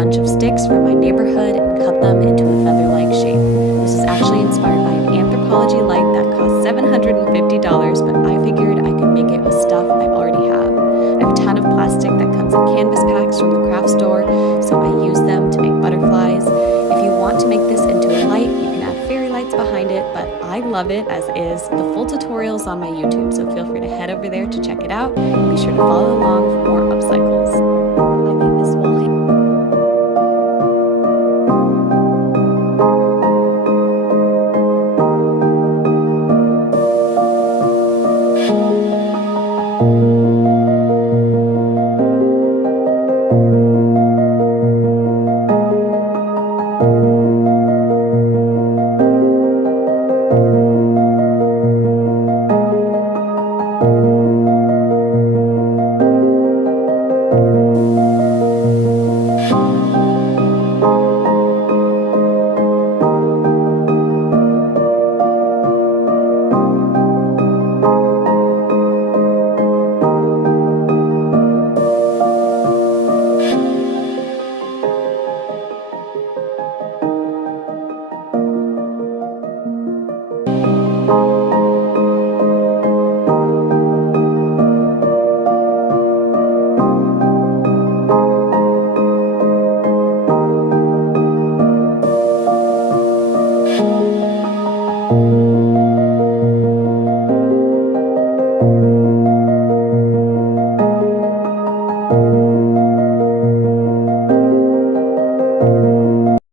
bunch of sticks from my neighborhood and cut them into a feather-like shape. This is actually inspired by an anthropology light that cost $750, but I figured I could make it with stuff I already have. I have a ton of plastic that comes in canvas packs from the craft store, so I use them to make butterflies. If you want to make this into a light, you can add fairy lights behind it, but I love it as is. The full tutorial's on my YouTube, so feel free to head over there to check it out, and be sure to follow along for more upcycles. I made this wall Bye.